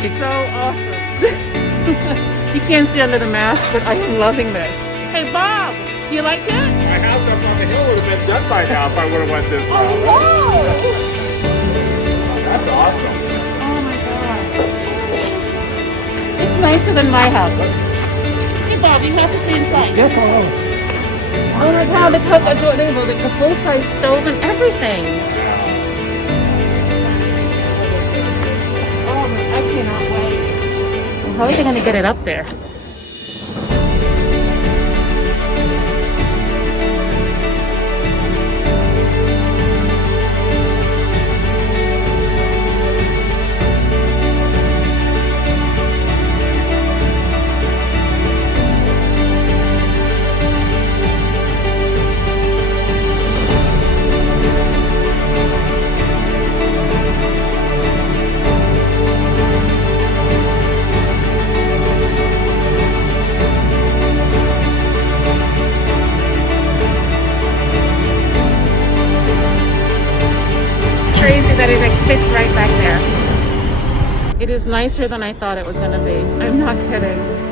It's so awesome. You can't see under the mask, but I am loving this. Hey, Bob, do you like that? My house up on the hill would have been done by now if I would have went this route. Oh, wow. That's awesome. Oh, my God. It's nicer than my house. Hey, Bob, you have to see inside. Yes, hello. Oh, my God, look how adorable. The full-size stove and everything. Oh, I cannot wait. How are they going to get it up there? Crazy that it fits right back there. It is nicer than I thought it was going to be. I'm not kidding.